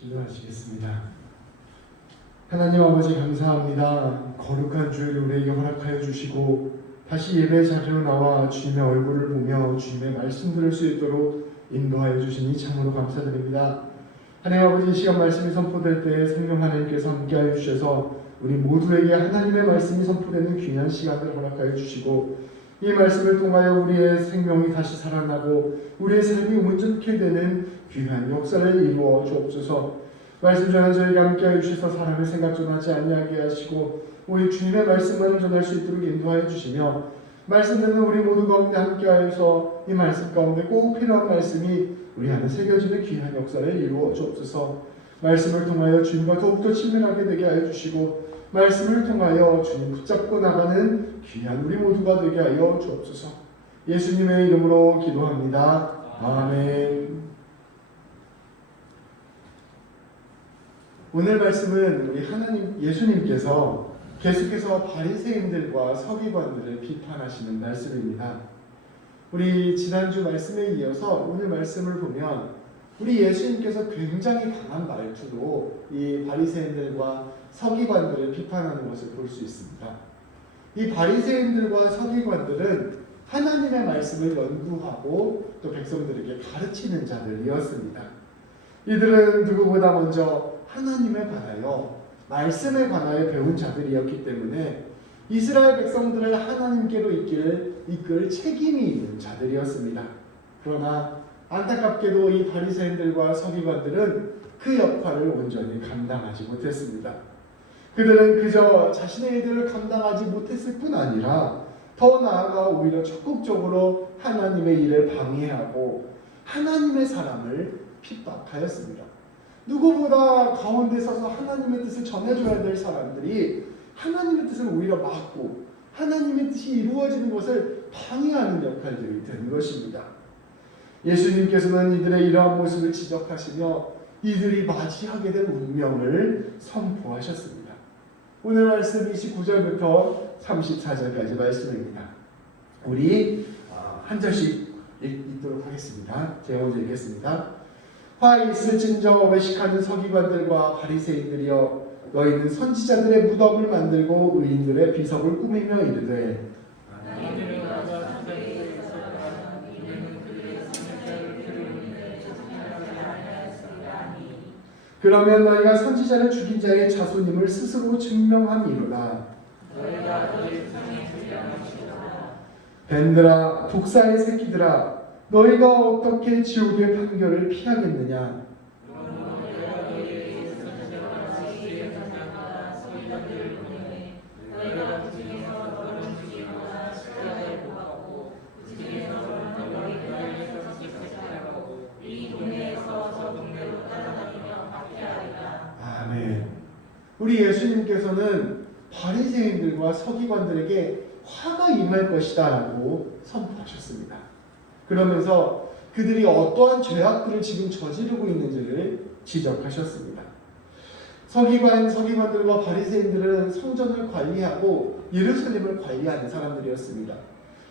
기도하시겠습니다. 하나님 아버지 감사합니다. 거룩한 주일 우리에게 허락하여 주시고 다시 예배 자리로 나와 주님의 얼굴을 보며 주님의 말씀 들을 수 있도록 인도하여 주시니 참으로 감사드립니다. 하나님 아버지, 이 시간 말씀이 선포될 때 성령 하나님께서 함께하여 주셔서 우리 모두에게 하나님의 말씀이 선포되는 귀한 시간을 허락하여 주시고 이 말씀을 통하여 우리의 생명이 다시 살아나고 우리의 삶이 온전케 되는 귀한 역사를 이루어 주옵소서. 말씀 전한 저희가 함께하여 주셔서 사람의 생각 전하지 아니하게 하시고 오직 주님의 말씀만을 전할 수 있도록 인도하여 주시며 말씀 듣는 우리 모두 가운데 함께하여서 이 말씀 가운데 꼭 필요한 말씀이 우리 안에 새겨지는 귀한 역사를 이루어 주옵소서. 말씀을 통하여 주님과 더욱더 친밀하게 되게 하여 주시고 말씀을 통하여 주님 붙잡고 나가는 귀한 우리 모두가 되게 하여 주옵소서. 예수님의 이름으로 기도합니다. 아멘. 오늘 말씀은 우리 하나님 예수님께서 계속해서 바리새인들과 서기관들을 비판하시는 말씀입니다. 우리 지난주 말씀에 이어서 오늘 말씀을 보면 우리 예수님께서 굉장히 강한 말투로 이 바리새인들과 서기관들을 비판하는 것을 볼 수 있습니다. 이 바리새인들과 서기관들은 하나님의 말씀을 연구하고 또 백성들에게 가르치는 자들이었습니다. 이들은 누구보다 먼저 하나님에 관하여 말씀에 관하여 배운 자들이었기 때문에 이스라엘 백성들을 하나님께로 이끌 책임이 있는 자들이었습니다. 그러나 안타깝게도 이 바리새인들과 서기관들은 그 역할을 온전히 감당하지 못했습니다. 그들은 그저 자신의 일들을 감당하지 못했을 뿐 아니라 더 나아가 오히려 적극적으로 하나님의 일을 방해하고 하나님의 사람을 핍박하였습니다. 누구보다 가운데 서서 하나님의 뜻을 전해줘야 될 사람들이 하나님의 뜻을 오히려 막고 하나님의 뜻이 이루어지는 것을 방해하는 역할들이 된 것입니다. 예수님께서는 이들의 이러한 모습을 지적하시며 이들이 맞이하게 된 운명을 선포하셨습니다. 오늘 말씀 29절부터 34절까지 말씀입니다. 우리 한 절씩 읽도록 하겠습니다. 제가 먼저 읽겠습니다. 화 있을진저 외식하는 서기관들과 바리새인들이여, 너희는 선지자들의 무덤을 만들고 의인들의 비석을 꾸미며 이르되 그러면 너희가 선지자를 죽인 자의 자손임을 스스로 증명함이로다. 뱀들아, 독사의 새끼들아, 너희가 어떻게 지옥의 판결을 피하겠느냐? 아멘. 우리 예수님께서는 바리새인들과 서기관들에게 화가 임할 것이다 라고 선포하셨습니다. 그러면서 그들이 어떠한 죄악들을 지금 저지르고 있는지를 지적하셨습니다. 서기관들과 바리새인들은 성전을 관리하고 예루살렘을 관리하는 사람들이었습니다.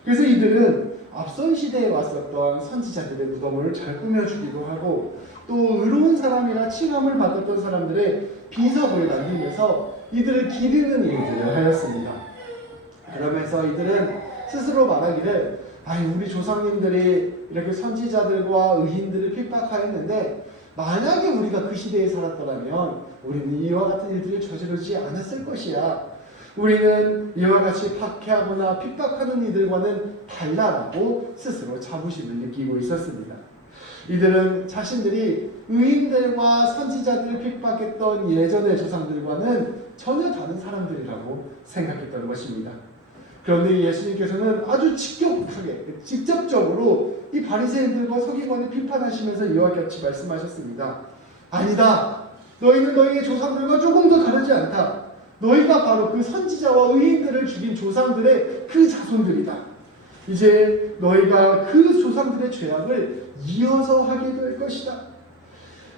그래서 이들은 앞선 시대에 왔었던 선지자들의 무덤을 잘 꾸며주기도 하고 또 의로운 사람이라 칭함을 받았던 사람들의 비석을 남기면서 이들을 기리는 일들을 하였습니다. 그러면서 이들은 스스로 말하기를 우리 조상님들이 이렇게 선지자들과 의인들을 핍박하였는데 만약에 우리가 그 시대에 살았더라면 우리는 이와 같은 일들을 저지르지 않았을 것이야. 우리는 이와 같이 박해하거나 핍박하는 이들과는 달라라고 스스로 자부심을 느끼고 있었습니다. 이들은 자신들이 의인들과 선지자들을 핍박했던 예전의 조상들과는 전혀 다른 사람들이라고 생각했던 것입니다. 그런데 예수님께서는 아주 직접적으로 이 바리새인들과 서기관을 비판하시면서 이와 같이 말씀하셨습니다. 아니다. 너희는 너희의 조상들과 조금 더 다르지 않다. 너희가 바로 그 선지자와 의인들을 죽인 조상들의 그 자손들이다. 이제 너희가 그 조상들의 죄악을 이어서 하게 될 것이다.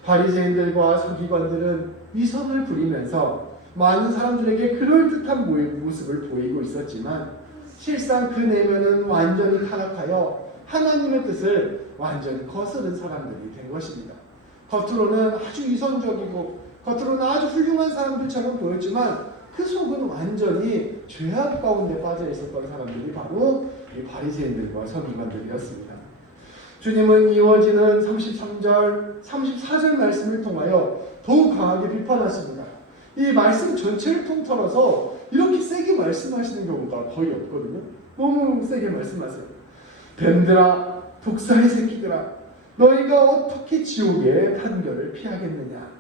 바리새인들과 서기관들은 위선을 부리면서 많은 사람들에게 그럴듯한 모습을 보이고 있었지만 실상 그 내면은 완전히 타락하여 하나님의 뜻을 완전히 거스른 사람들이 된 것입니다. 겉으로는 아주 이성적이고 겉으로는 아주 훌륭한 사람들처럼 보였지만 그 속은 완전히 죄악 가운데 빠져 있었던 사람들이 바로 이 바리새인들과 서기관들이었습니다. 주님은 이어지는 33절, 34절 말씀을 통하여 더욱 강하게 비판하십니다. 이 말씀 전체를 통틀어서 이렇게 세게 말씀하시는 경우가 거의 없거든요. 너무 세게 말씀하세요. 뱀들아, 독사의 새끼들아, 너희가 어떻게 지옥의 판결을 피하겠느냐.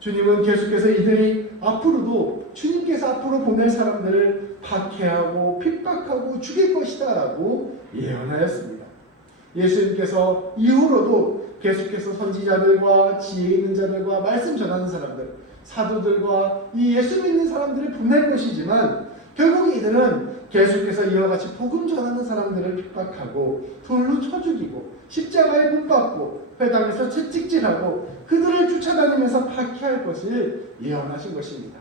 주님은 계속해서 이들이 앞으로도 주님께서 앞으로 보낼 사람들을 박해하고 핍박하고 죽일 것이다 라고 예언하였습니다. 예수님께서 이후로도 계속해서 선지자들과 지혜 있는 자들과 말씀 전하는 사람들, 사도들과 이 예수 믿는 사람들을 보낼 것이지만 결국 이들은 계속해서 이와 같이 복음 전하는 사람들을 핍박하고 돌로 쳐 죽이고 십자가에 못 박고 회당에서 채찍질하고 그들을 쫓아다니면서 박해할 것을 예언하신 것입니다.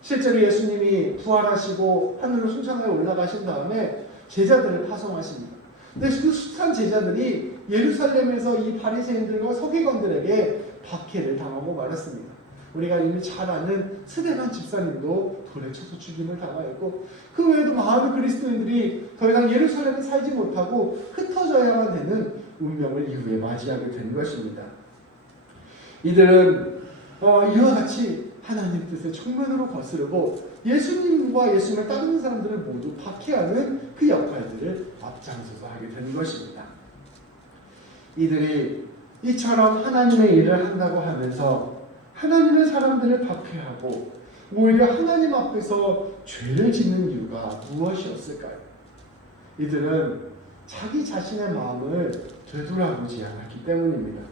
실제로 예수님이 부활하시고 하늘로 순천하에 올라가신 다음에 제자들을 파송하십니다. 근데 그 숱한 제자들이 예루살렘에서 이 바리새인들과 서기관들에게 박해를 당하고 말았습니다. 우리가 이미 잘 아는 스데반 집사님도 돌에 쳐서 죽임을 당하였고 그 외에도 많은 그리스도인들이 더 이상 예루살렘에 살지 못하고 흩어져야만 되는 운명을 이후에 맞이하게 된 것입니다. 이들은 이와 같이 하나님 뜻의 정면으로 거스르고 예수님과 예수님을 따르는 사람들을 모두 박해하는 그 역할들을 앞장서서 하게 된 것입니다. 이들이 이처럼 하나님의 일을 한다고 하면서 하나님의 사람들을 박해하고 오히려 하나님 앞에서 죄를 짓는 이유가 무엇이었을까요? 이들은 자기 자신의 마음을 되돌아보지 않았기 때문입니다.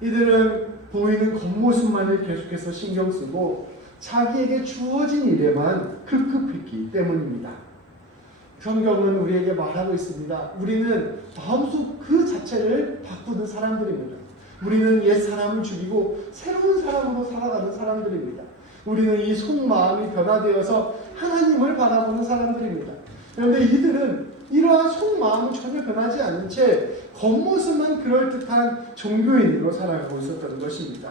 이들은 보이는 겉모습만을 계속해서 신경 쓰고 자기에게 주어진 일에만 급급했기 때문입니다. 성경은 우리에게 말하고 있습니다. 우리는 마음속 그 자체를 바꾸는 사람들입니다. 우리는 옛 사람을 죽이고 새로운 사람으로 살아가는 사람들입니다. 우리는 이 속마음이 변화되어서 하나님을 바라보는 사람들입니다. 그런데 이들은 이러한 속마음은 전혀 변하지 않은 채 겉모습만 그럴듯한 종교인으로 살아가고 있었던 것입니다.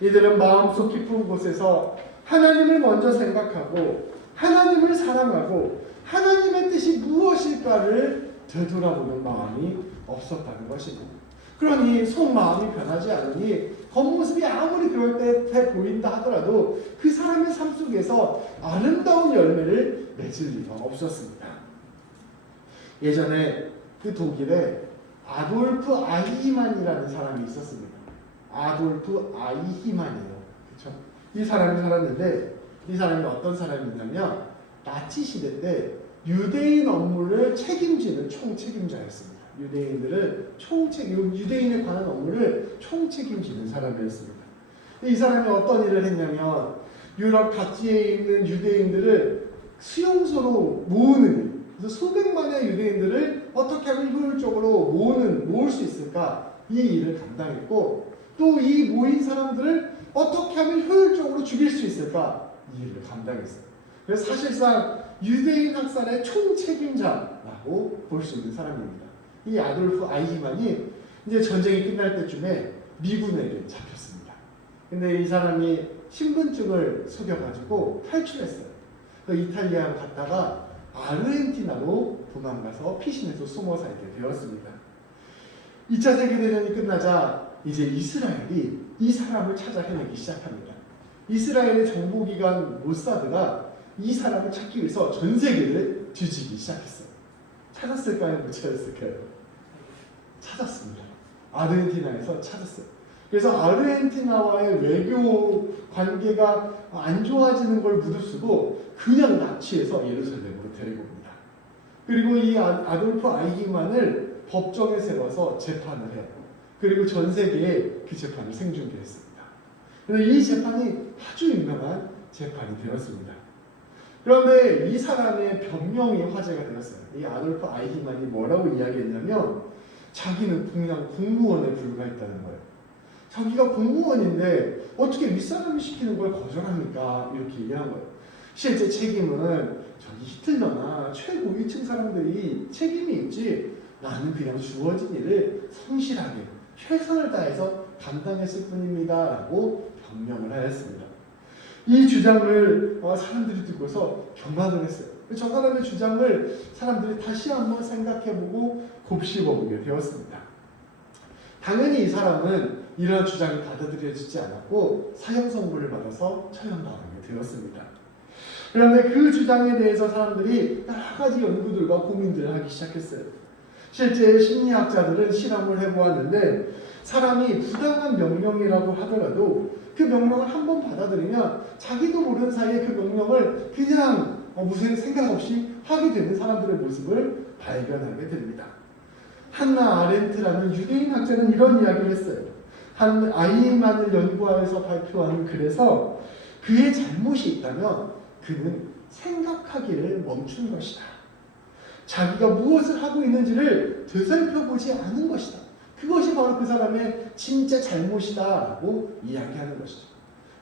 이들은 마음속 깊은 곳에서 하나님을 먼저 생각하고 하나님을 사랑하고 하나님의 뜻이 무엇일까를 되돌아보는 마음이 없었다는 것입니다. 그러니 속마음이 변하지 않으니 겉모습이 아무리 그럴듯해 보인다 하더라도 그 사람의 삶 속에서 아름다운 열매를 맺을 리가 없었습니다. 예전에 그 독일에 아돌프 아이히만이라는 사람이 있었습니다. 아돌프 아이히만이에요. 그렇죠? 이 사람이 살았는데 이 사람이 어떤 사람이냐면 나치 시대 때 유대인 업무를 책임지는 총책임자였습니다. 유대인에 관한 업무를 총책임지는 사람이었습니다. 이 사람이 어떤 일을 했냐면 유럽 각지에 있는 유대인들을 수용소로 모으는 일, 그래서 수백만의 유대인들을 어떻게 하면 효율적으로 모을 수 있을까 이 일을 담당했고 또 이 모인 사람들을 어떻게 하면 효율적으로 죽일 수 있을까 이 일을 감당했어요. 그래서 사실상 유대인 학살의 총책임자라고 볼 수 있는 사람입니다. 이 아돌프 아이히만이 이제 전쟁이 끝날 때쯤에 미군에게 잡혔습니다. 근데 이 사람이 신분증을 속여가지고 탈출했어요. 이탈리아로 갔다가 아르헨티나로 도망가서 피신해서 숨어 살게 되었습니다. 2차 세계대전이 끝나자 이제 이스라엘이 이 사람을 찾아 헤매기 시작합니다. 이스라엘의 정보기관 모사드가 이 사람을 찾기 위해서 전 세계를 뒤지기 시작했어요. 찾았을까요? 못 찾았을까요? 찾았습니다. 아르헨티나에서 찾았어요. 그래서 아르헨티나와의 외교 관계가 안 좋아지는 걸 무릅쓰고 그냥 납치해서 예루살렘으로 데리고 옵니다. 그리고 이 아돌프 아이히만을 법정에 세워서 재판을 해요. 그리고 전 세계에 그 재판을 생중계했습니다. 그래서 이 재판이 아주 유명한 재판이 되었습니다. 그런데 이 사람의 변명이 화제가 되었어요. 이 아돌프 아이히만이 뭐라고 이야기했냐면 자기는 그냥 공무원에 불과했다는 거예요. 자기가 공무원인데 어떻게 윗사람이 시키는 걸 거절합니까? 이렇게 얘기한 거예요. 실제 책임은 저기 히틀러나 최고위층 사람들이 책임이 있지 나는 그냥 주어진 일을 성실하게 최선을 다해서 감당했을 뿐입니다 라고 변명을 하였습니다. 이 주장을 사람들이 듣고서 경악을 했어요. 저 사람의 주장을 사람들이 다시 한번 생각해보고 곱씹어보게 되었습니다. 당연히 이 사람은 이러한 주장이 받아들여지지 않았고 사형 선고를 받아서 처형당하게 되었습니다. 그런데 그 주장에 대해서 사람들이 여러 가지 연구들과 고민들을 하기 시작했어요. 실제 심리학자들은 실험을 해보았는데 사람이 부당한 명령이라고 하더라도 그 명령을 한번 받아들이면 자기도 모르는 사이에 그 명령을 그냥 무슨 생각 없이 하게 되는 사람들의 모습을 발견하게 됩니다. 한나 아렌트라는 유대인 학자는 이런 이야기를 했어요. 한 아이만을 연구하여서 발표한 글에서 그의 잘못이 있다면 그는 생각하기를 멈춘 것이다. 자기가 무엇을 하고 있는지를 되살펴보지 않은 것이다. 그것이 바로 그 사람의 진짜 잘못이다 라고 이야기하는 것이죠.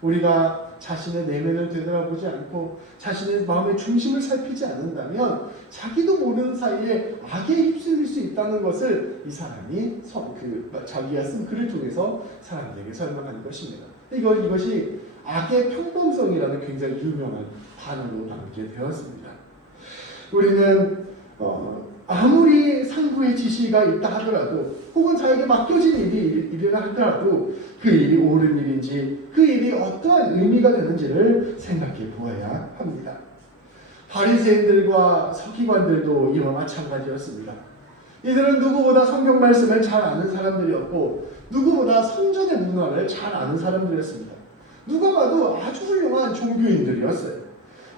우리가 자신의 내면을 되돌아보지 않고 자신의 마음의 중심을 살피지 않는다면 자기도 모르는 사이에 악에 휩쓸릴 수 있다는 것을 이 사람이 자기가 쓴 글을 통해서 사람들에게 설명하는 것입니다. 이것이 악의 평범성이라는 굉장히 유명한 단어로 남게 되었습니다. 우리는 아무리 상부의 지시가 있다 하더라도 혹은 자에게 맡겨진 일이라 하더라도 그 일이 옳은 일인지 그 일이 어떠한 의미가 되는지를 생각해 보아야 합니다. 바리새인들과 서기관들도 이와 마찬가지였습니다. 이들은 누구보다 성경 말씀을 잘 아는 사람들이었고 누구보다 성전의 문화를 잘 아는 사람들이었습니다. 누가 봐도 아주 훌륭한 종교인들이었어요.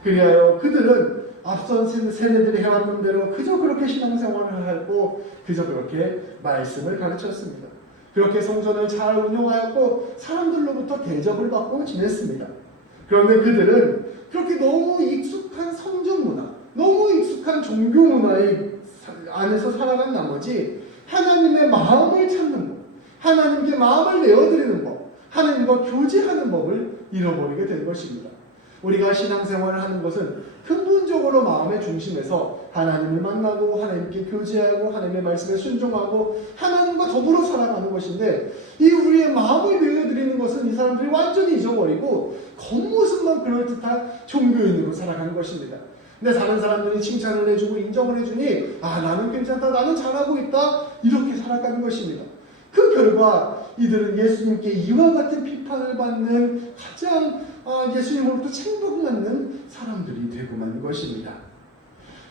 그리하여 그들은 앞선 세대들이 해왔던 대로 그저 그렇게 신앙생활을 하고 그저 그렇게 말씀을 가르쳤습니다. 그렇게 성전을 잘 운영하였고 사람들로부터 대접을 받고 지냈습니다. 그런데 그들은 그렇게 너무 익숙한 성전 문화, 너무 익숙한 종교 문화의 안에서 살아간 나머지 하나님의 마음을 찾는 법, 하나님께 마음을 내어드리는 법, 하나님과 교제하는 법을 잃어버리게 된 것입니다. 우리가 신앙생활을 하는 것은 근본적으로 마음의 중심에서 하나님을 만나고 하나님께 교제하고 하나님의 말씀에 순종하고 하나님과 더불어 살아가는 것인데 이 우리의 마음을 내어드리는 것은 이 사람들이 완전히 잊어버리고 겉모습만 그럴듯한 종교인으로 살아가는 것입니다. 근데 다른 사람들이 칭찬을 해주고 인정을 해주니 나는 괜찮다, 나는 잘하고 있다 이렇게 살아가는 것입니다. 그 결과 이들은 예수님께 이와 같은 비판을 받는 가장 예수님으로부터 책망받는 사람들이 되고 만 것입니다.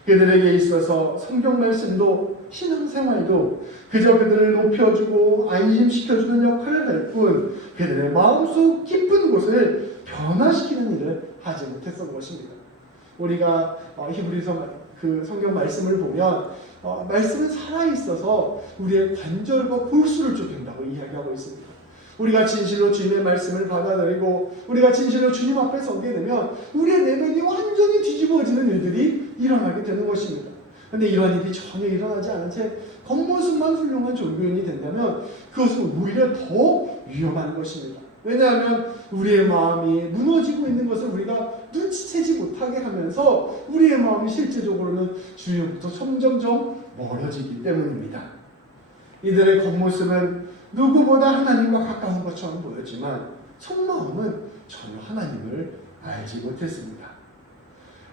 그들에게 있어서 성경 말씀도 신앙생활도 그저 그들을 높여주고 안심시켜주는 역할을 할 뿐 그들의 마음속 깊은 곳을 변화시키는 일을 하지 못했던 것입니다. 우리가 히브리서 그 성경 말씀을 보면 말씀은 살아있어서 우리의 관절과 골수를 쫓긴다고 이야기하고 있습니다. 우리가 진실로 주님의 말씀을 받아들이고 우리가 진실로 주님 앞에 서게 되면 우리의 내면이 완전히 뒤집어지는 일들이 일어나게 되는 것입니다. 그런데 이런 일이 전혀 일어나지 않은 채 겉모습만 훌륭한 종교인이 된다면 그것은 오히려 더 위험한 것입니다. 왜냐하면 우리의 마음이 무너지고 있는 것을 우리가 눈치채지 못하게 하면서 우리의 마음이 실제적으로는 주님부터 점점점 멀어지기 때문입니다. 이들의 겉모습은 누구보다 하나님과 가까운 것처럼 보였지만 속마음은 전혀 하나님을 알지 못했습니다.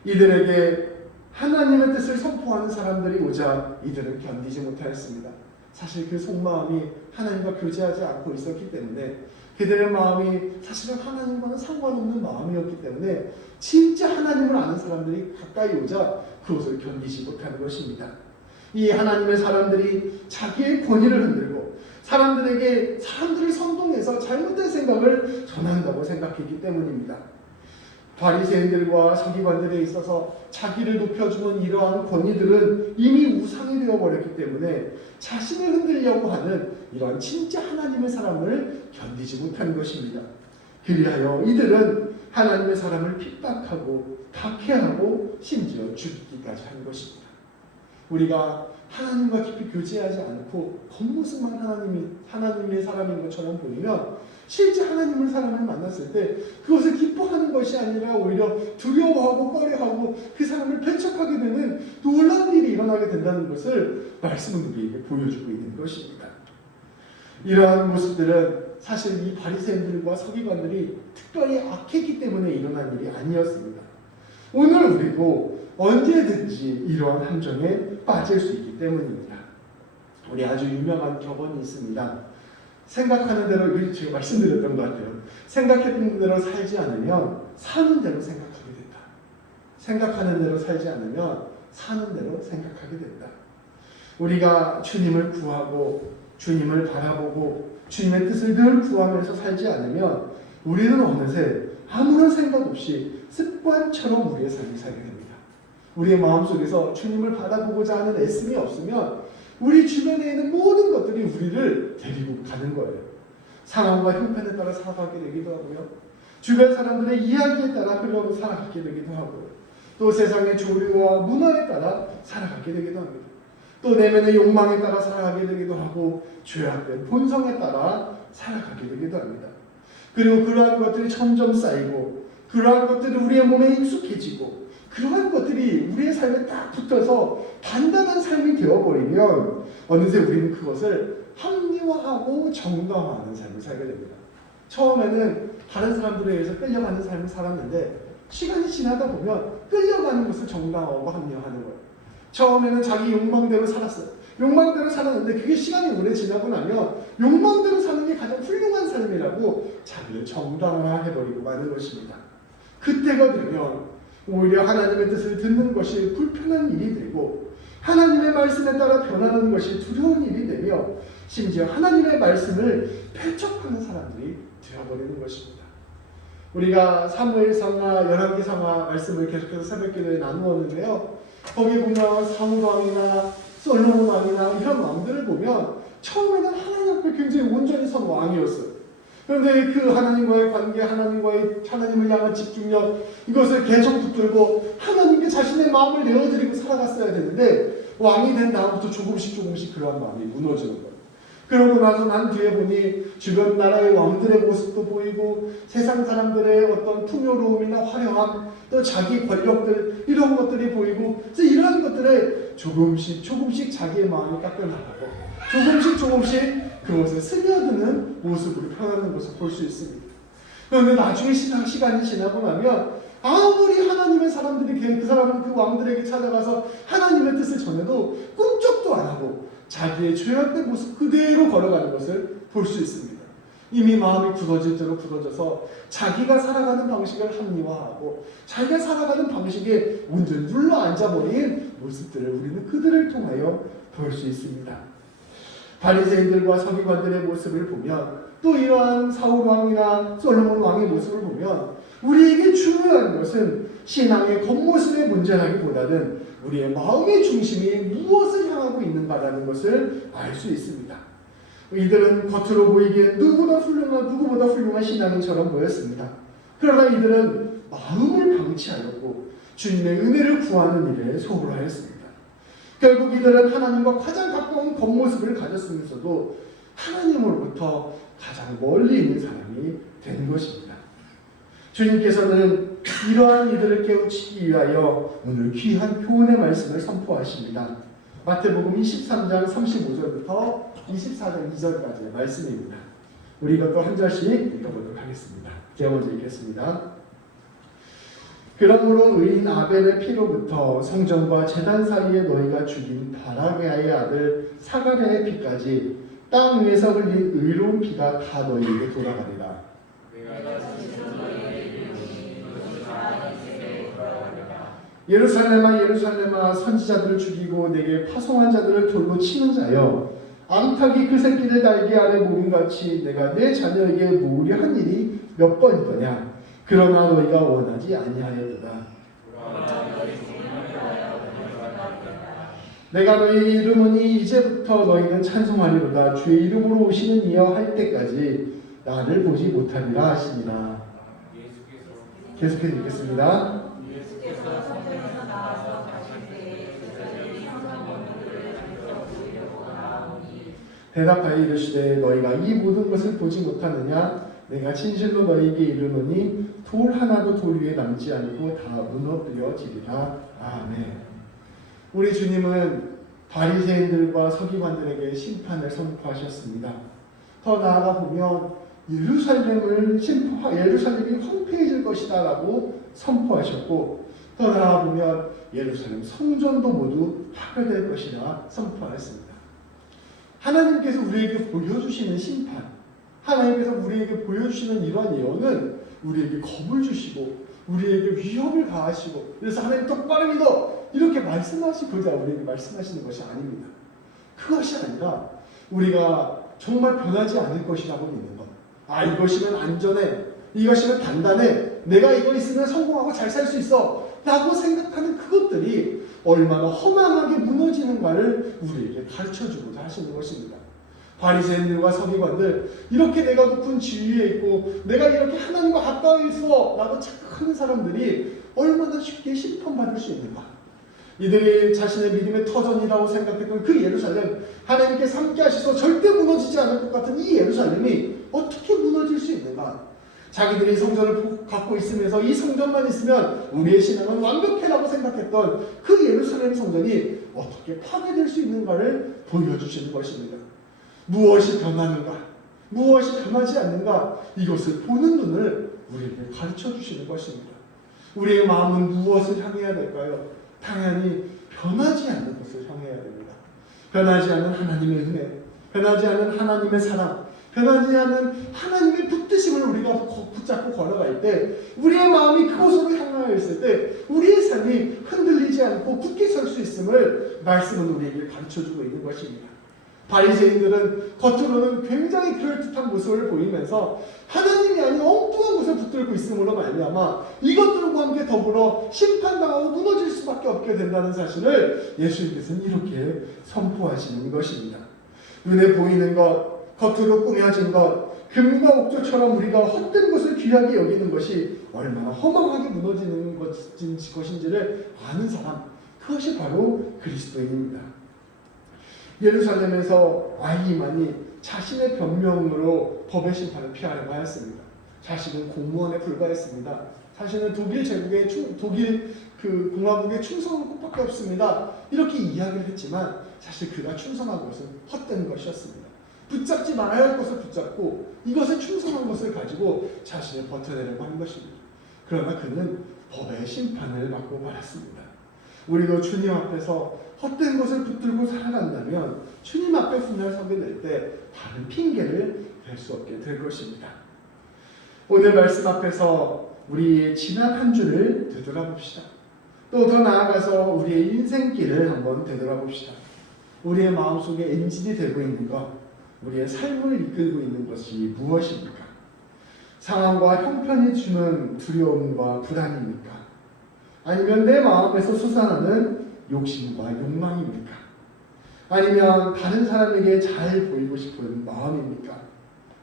이들에게 하나님의 뜻을 선포하는 사람들이 오자 이들은 견디지 못하였습니다. 사실 그 속마음이 하나님과 교제하지 않고 있었기 때문에 그들의 마음이 사실은 하나님과는 상관없는 마음이었기 때문에 진짜 하나님을 아는 사람들이 가까이 오자 그것을 견디지 못하는 것입니다. 이 하나님의 사람들이 자기의 권위를 흔들고 사람들을 선동해서 잘못된 생각을 전한다고 생각했기 때문입니다. 바리새인들과 서기관들에 있어서 자기를 높여주는 이러한 권위들은 이미 우상이 되어버렸기 때문에 자신을 흔들려고 하는 이러한 진짜 하나님의 사람을 견디지 못하는 것입니다. 그리하여 이들은 하나님의 사람을 핍박하고 박해하고 심지어 죽이기까지 한 것입니다. 우리가 하나님과 깊이 교제하지 않고 겉모습만 하나님의 사람인 것처럼 보이면 실제 하나님을 사람을 만났을 때 그것을 기뻐하는 것이 아니라 오히려 두려워하고 꺼려하고 그 사람을 배척하게 되는 놀라운 일이 일어나게 된다는 것을 말씀은 우리에게 보여주고 있는 것입니다. 이러한 모습들은 사실 이 바리새인들과 서기관들이 특별히 악했기 때문에 일어난 일이 아니었습니다. 오늘 우리도 언제든지 이러한 함정에 빠질 수 있기 때문입니다. 우리 아주 유명한 격언이 있습니다. 생각하는 대로, 제가 말씀드렸던 것 같아요. 생각했던 대로 살지 않으면 사는 대로 생각하게 된다. 생각하는 대로 살지 않으면 사는 대로 생각하게 된다. 우리가 주님을 구하고 주님을 바라보고 주님의 뜻을 늘 구하면서 살지 않으면 우리는 어느새 아무런 생각 없이 습관처럼 우리의 삶을 살게 됩니다. 우리의 마음속에서 주님을 바라보고자 하는 애씀이 없으면 우리 주변에 있는 모든 것들이 우리를 데리고 가는 거예요. 상황과 형편에 따라 살아가게 되기도 하고요. 주변 사람들의 이야기에 따라 흘러서 살아가게 되기도 하고요. 또 세상의 조류와 문화에 따라 살아가게 되기도 합니다. 또 내면의 욕망에 따라 살아가게 되기도 하고 죄악된 본성에 따라 살아가게 되기도 합니다. 그리고 그러한 것들이 점점 쌓이고 그러한 것들이 우리의 몸에 익숙해지고 그러한 것들이 우리의 삶에 딱 붙어서 단단한 삶이 되어버리면 어느새 우리는 그것을 합리화하고 정당화하는 삶을 살게 됩니다. 처음에는 다른 사람들에 의해서 끌려가는 삶을 살았는데 시간이 지나다 보면 끌려가는 것을 정당화하고 합리화하는 거예요. 처음에는 자기 욕망대로 살았어요. 욕망대로 살았는데 그게 시간이 오래 지나고 나면 욕망대로 사는 게 가장 훌륭한 삶이라고 자기를 정당화해버리고 마는 것입니다. 그때가 되면 오히려 하나님의 뜻을 듣는 것이 불편한 일이 되고 하나님의 말씀에 따라 변하는 것이 두려운 일이 되며 심지어 하나님의 말씀을 배척하는 사람들이 되어버리는 것입니다. 우리가 사무엘상과 열왕기상과 말씀을 계속해서 새벽기도에 나누었는데요. 거기 보면 사울 왕이나 솔로몬 왕이나 이런 왕들을 보면 처음에는 하나님 앞에 굉장히 온전히 선 왕이었어요. 그런데 그 하나님과의 관계, 하나님을 향한 집중력, 이것을 계속 붙들고 하나님께 자신의 마음을 내어드리고 살아갔어야 되는데 왕이 된 다음부터 조금씩 그러한 마음이 무너지는 거예요. 그러고 나서 난 뒤에 보니 주변 나라의 왕들의 모습도 보이고 세상 사람들의 어떤 풍요로움이나 화려함, 또 자기 권력들 이런 것들이 보이고 그래서 이러한 것들에 조금씩 자기의 마음이 깎여나가고 조금씩 그것을 스며드는 모습으로 변하는 것을 볼 수 있습니다. 그런데 나중에 시간이 지나고 나면 아무리 하나님의 사람들이 그 사람은 그 왕들에게 찾아가서 하나님의 뜻을 전해도 꿈쩍도 안 하고 자기의 죄악된 모습 그대로 걸어가는 것을 볼 수 있습니다. 이미 마음이 굳어질 대로 굳어져서 자기가 살아가는 방식을 합리화하고 자기가 살아가는 방식에 온전히 눌러 앉아버린 모습들을 우리는 그들을 통하여 볼 수 있습니다. 바리새인들과 서기관들의 모습을 보면 또 이러한 사울 왕이나 솔로몬 왕의 모습을 보면 우리에게 중요한 것은 신앙의 겉모습의 문제라기보다는 우리의 마음의 중심이 무엇을 향하고 있는가라는 것을 알 수 있습니다. 이들은 겉으로 보이기에 누구보다 훌륭한 신앙인처럼 보였습니다. 그러나 이들은 마음을 방치하였고 주님의 은혜를 구하는 일에 소홀하였습니다. 결국 이들은 하나님과 가장 가까운 겉모습을 가졌으면서도 하나님으로부터 가장 멀리 있는 사람이 된 것입니다. 주님께서는 이러한 이들을 깨우치기 위하여 오늘 귀한 교훈의 말씀을 선포하십니다. 마태복음 23장 35절부터 24장 2절까지의 말씀입니다. 우리 이것도 한 절씩 읽어보도록 하겠습니다. 제가 먼저 읽겠습니다. 그러므로 의인 아벨의 피로부터 성전과 제단 사이에 너희가 죽인 바라게아의 아들 사가랴의 피까지 땅 위에서 흘린 의로운 피가 다 너희에게 돌아가리라. 예루살렘아 예루살렘아 선지자들을 죽이고 내게 파송한 자들을 돌로 치는 자여 암탉이 그 새끼를 날개 아래 모음같이 내가 내 자녀에게 모으려 한 일이 몇 번이더냐. 그러나 너희가 원하지 아니하였도다. 내가 너희에게 이르노니 이제부터 너희는 찬송하리로다. 주의 이름으로 오시는 이여 할 때까지 나를 보지 못하리라 하시니라. 계속해서 읽겠습니다. 대답하여 이르시되 너희가 이 모든 것을 보지 못하느냐. 내가 진실로 너희에게 이르노니 돌 하나도 돌 위에 남지 아니고 다 무너뜨려지리라. 아멘. 우리 주님은 바리새인들과 서기관들에게 심판을 선포하셨습니다. 더 나아가 보면 예루살렘이 황폐해질 것이다라고 선포하셨고, 더 나아가 보면 예루살렘 성전도 모두 파괴될 것이라 선포하였습니다. 하나님께서 우리에게 보여주시는 심판, 하나님께서 우리에게 보여주시는 이러한 예언은 우리에게 겁을 주시고 우리에게 위협을 가하시고, 그래서 하나님 똑바로 믿어 이렇게 말씀하시고자 우리에게 말씀하시는 것이 아닙니다. 그것이 아니라 우리가 정말 변하지 않을 것이라고 믿는 것. 이것이면 안전해, 이것이면 단단해, 내가 이거 있으면 성공하고 잘 살 수 있어 라고 생각하는 그것들이 얼마나 허망하게 무너지는가를 우리에게 가르쳐주고자 하시는 것입니다. 바리새인들과 서기관들, 이렇게 내가 높은 지위에 있고 내가 이렇게 하나님과 가까이 있어 라고 착각하는 사람들이 얼마나 쉽게 심판받을 수 있는가. 이들이 자신의 믿음의 터전이라고 생각했던 그 예루살렘, 하나님께 함께 하셔서 절대 무너지지 않을 것 같은 이 예루살렘이 어떻게 무너질 수 있는가. 자기들이 성전을 갖고 있으면서 이 성전만 있으면 우리의 신앙은 완벽해라고 생각했던 그 예루살렘 성전이 어떻게 파괴될 수 있는가를 보여주시는 것입니다. 무엇이 변하는가, 무엇이 변하지 않는가, 이것을 보는 눈을 우리에게 가르쳐 주시는 것입니다. 우리의 마음은 무엇을 향해야 될까요? 당연히 변하지 않는 것을 향해야 됩니다. 변하지 않는 하나님의 은혜, 변하지 않는 하나님의 사랑, 변하지 않는 하나님의 붙드심을 우리가 붙잡고 걸어갈 때, 우리의 마음이 그곳으로 향하여 있을 때 우리의 삶이 흔들리지 않고 굳게 설 수 있음을 말씀은 우리에게 가르쳐주고 있는 것입니다. 바리새인들은 겉으로는 굉장히 그럴듯한 모습을 보이면서 하나님이 아닌 엉뚱한 곳에 붙들고 있음으로 말미암아 이것들과 함께 더불어 심판당하고 무너질 수밖에 없게 된다는 사실을 예수님께서는 이렇게 선포하시는 것입니다. 눈에 보이는 것, 겉으로 꾸며진 것, 금과 옥조처럼 우리가 헛된 것을 귀하게 여기는 것이 얼마나 허망하게 무너지는 것인지를 아는 사람, 그것이 바로 그리스도인입니다. 예루살렘에서 아히만이 자신의 변명으로 법의 심판을 피하려고 하였습니다. 자신은 공무원에 불과했습니다. 자신은 독일 제국의 독일 공화국에 충성한 것밖에 없습니다. 이렇게 이야기를 했지만 사실 그가 충성한 것은 헛된 것이었습니다. 붙잡지 말아야 할 것을 붙잡고 이것에 충성한 것을 가지고 자신을 버텨내려고 한 것입니다. 그러나 그는 법의 심판을 받고 말았습니다. 우리도 주님 앞에서 헛된 것을 붙들고 살아간다면 주님 앞에 훗날 서게 될 때 다른 핑계를 댈 수 없게 될 것입니다. 오늘 말씀 앞에서 우리의 지난 한 주를 되돌아봅시다. 또 더 나아가서 우리의 인생길을 한번 되돌아봅시다. 우리의 마음속에 엔진이 되고 있는 것, 우리의 삶을 이끌고 있는 것이 무엇입니까? 상황과 형편이 주는 두려움과 불안입니까? 아니면 내 마음에서 솟아나는 욕심과 욕망입니까? 아니면 다른 사람에게 잘 보이고 싶은 마음입니까?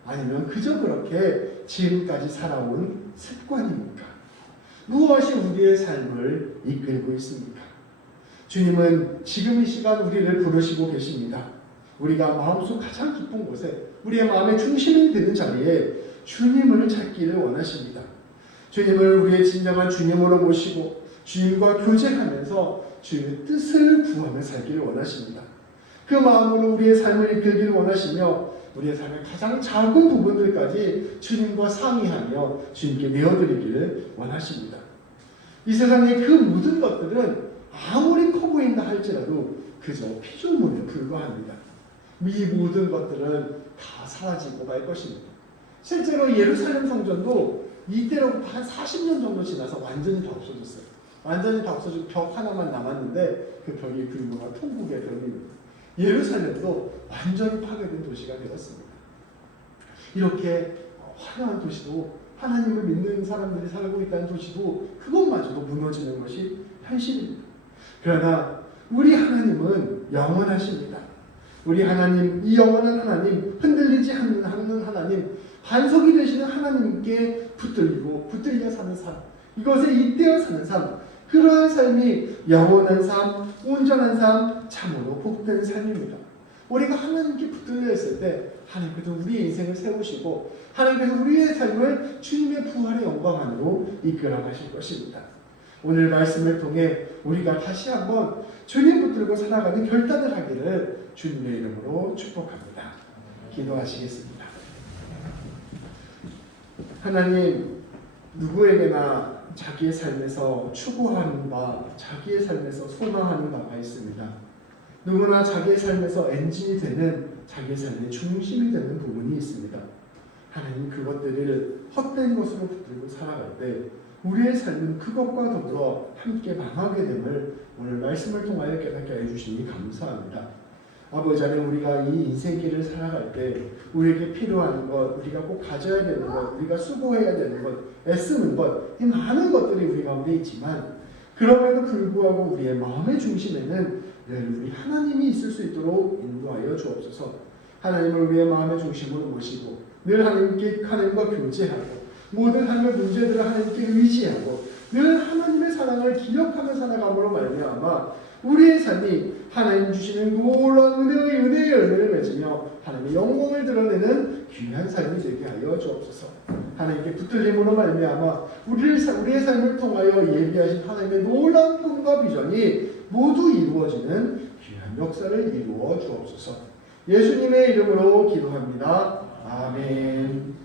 아니면 그저 그렇게 지금까지 살아온 습관입니까? 무엇이 우리의 삶을 이끌고 있습니까? 주님은 지금 이 시간 우리를 부르시고 계십니다. 우리가 마음속 가장 깊은 곳에, 우리의 마음의 중심이 되는 자리에 주님을 찾기를 원하십니다. 주님을 우리의 진정한 주님으로 모시고 주님과 교제하면서 주님의 뜻을 구하며 살기를 원하십니다. 그 마음으로 우리의 삶을 이끌기를 원하시며 우리의 삶의 가장 작은 부분들까지 주님과 상의하며 주님께 내어드리기를 원하십니다. 이 세상의 그 모든 것들은 아무리 커 보인다 할지라도 그저 피조물에 불과합니다. 이 모든 것들은 다 사라지고 말 것입니다. 실제로 예루살렘 성전도 이때로 한 40년 정도 지나서 완전히 다 없어졌어요. 완전히 다 없어지고 벽 하나만 남았는데 그 벽이 유명한 통곡의 벽입니다. 예루살렘도 완전히 파괴된 도시가 되었습니다. 이렇게 화려한 도시도, 하나님을 믿는 사람들이 살고 있다는 도시도 그것마저도 무너지는 것이 현실입니다. 그러나 우리 하나님은 영원하십니다. 우리 하나님, 이 영원한 하나님, 흔들리지 않는 하나님, 반석이 되시는 하나님께 붙들려 사는 삶, 이것에 잇대어 사는 삶, 그러한 삶이 영원한 삶, 온전한 삶, 참으로 복된 삶입니다. 우리가 하나님께 붙들려 있을 때 하나님께서 우리의 인생을 세우시고 하나님께서 우리의 삶을 주님의 부활의 영광 안으로 이끌어 가실 것입니다. 오늘 말씀을 통해 우리가 다시 한번 주님 붙들고 살아가는 결단을 하기를 주님의 이름으로 축복합니다. 기도하시겠습니다. 하나님, 누구에게나 자기의 삶에서 추구하는 바, 자기의 삶에서 소망하는 바가 있습니다. 누구나 자기의 삶에서 엔진이 되는, 자기의 삶의 중심이 되는 부분이 있습니다. 하나님, 그것들을 헛된 것으로 붙들고 살아갈 때 우리의 삶은 그것과 더불어 함께 망하게 됨을 오늘 말씀을 통하여 깨닫게 해주시니 감사합니다. 아버지 하나님, 우리가 이 인생길을 살아갈 때 우리에게 필요한 것, 우리가 꼭 가져야 되는 것, 우리가 수고해야 되는 것, 애쓰는 것, 이 많은 것들이 우리 가운데 있지만 그럼에도 불구하고 우리의 마음의 중심에는 늘 우리 하나님이 있을 수 있도록 인도하여 주옵소서. 하나님을 우리의 마음의 중심으로 모시고 늘 하나님과 교제하고 모든 삶의 문제들을 하나님께 의지하고 늘 하나님의 사랑을 기억하며 살아감으로 말미암아 우리의 삶이 하나님 주시는 놀라운 은혜의 열매를 맺으며 하나님의 영광을 드러내는 귀한 삶이 되게 하여 주옵소서. 하나님께 붙들림으로 말미암아 우리의 삶을 통하여 예비하신 하나님의 놀라운 꿈과 비전이 모두 이루어지는 귀한 역사를 이루어 주옵소서. 예수님의 이름으로 기도합니다. 아멘.